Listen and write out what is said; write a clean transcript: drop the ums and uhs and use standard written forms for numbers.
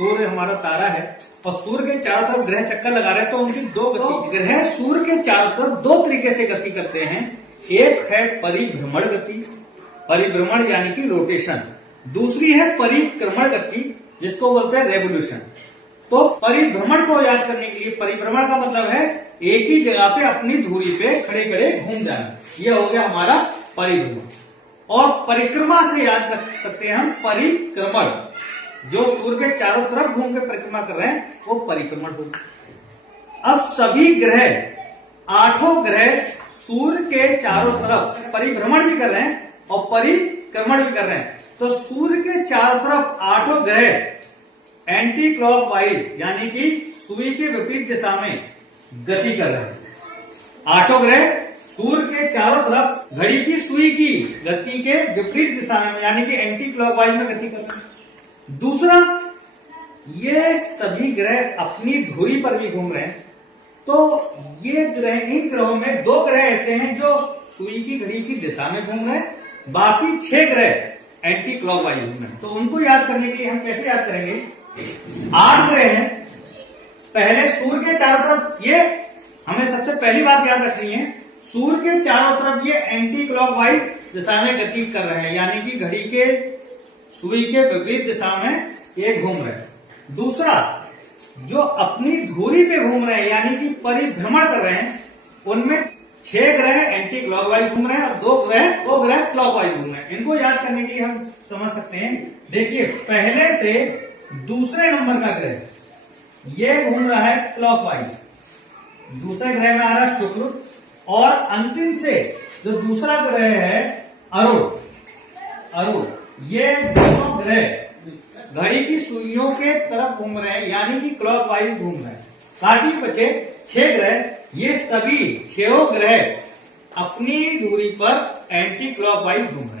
सूर्य हमारा तारा है और सूर्य के चारों तरफ ग्रह चक्कर लगा रहे हैं, तो उनकी दो गति, ग्रह सूर्य के चारों तरफ दो तरीके से गति करते हैं। एक है परिभ्रमण गति, परिभ्रमण यानी कि रोटेशन। दूसरी है परिक्रमण गति, जिसको बोलते हैं रेवोल्यूशन। तो परिभ्रमण को याद करने के लिए, परिभ्रमण का मतलब है एक ही जगह पे अपनी धुरी पे खड़े खड़े घूम जाना, यह हो गया हमारा परिभ्रमण। और परिक्रमा से याद रख सकते हैं हम परिक्रमण, जो सूर्य के चारों तरफ घूम के परिक्रमा कर रहे हैं वो परिक्रमण होगा। अब सभी ग्रह, 8 ग्रह सूर्य के चारों तरफ परिभ्रमण भी कर रहे हैं और परिक्रमण भी कर रहे हैं। तो सूर्य के चारों तरफ 8 ग्रह एंटी क्लॉकवाइज यानी कि सुई के विपरीत दिशा में गति कर रहे हैं। 8 ग्रह सूर्य के चारों तरफ घड़ी की सुई की गति के विपरीत दिशा में यानी कि एंटी क्लॉकवाइज में गति कर रहे हैं। दूसरा, ये सभी ग्रह अपनी धुरी पर भी घूम रहे हैं। तो ये ग्रह, इन ग्रहों में 2 ग्रह ऐसे हैं जो सुई की घड़ी की दिशा में घूम रहे हैं, बाकी 6 ग्रह एंटी क्लॉकवाइज घूम रहे हैं। तो उनको याद करने के लिए हम कैसे याद करेंगे? 8 ग्रह हैं, पहले सूर्य के चारों तरफ, ये हमें सबसे पहली बात याद रखनी है, सूर्य के चारों तरफ ये एंटी क्लॉकवाइज दिशा में गति कर रहे हैं, यानी कि घड़ी के सुई के विपरीत दिशा में ये घूम रहे हैं। दूसरा, जो अपनी धुरी पे घूम रहे हैं यानी कि परिभ्रमण कर रहे हैं, उनमें 6 ग्रह एंटी क्लॉकवाइज घूम रहे हैं और 2 ग्रह क्लॉकवाइज घूम रहे हैं। इनको याद करने के लिए हम समझ सकते हैं, देखिए पहले से दूसरे नंबर का ग्रह ये घूम रहा है क्लॉकवाइज, दूसरे ग्रह में आ रहा है शुक्र, और अंतिम से जो दूसरा ग्रह है अरुण, ये दोनों ग्रह घड़ी की सुइयों के तरफ घूम रहे हैं यानी कि क्लॉकवाइज घूम रहे हैं। बाकी बचे 6 ग्रह, ये सभी 6 ग्रह अपनी दूरी पर एंटी क्लॉकवाइज घूम रहे हैं।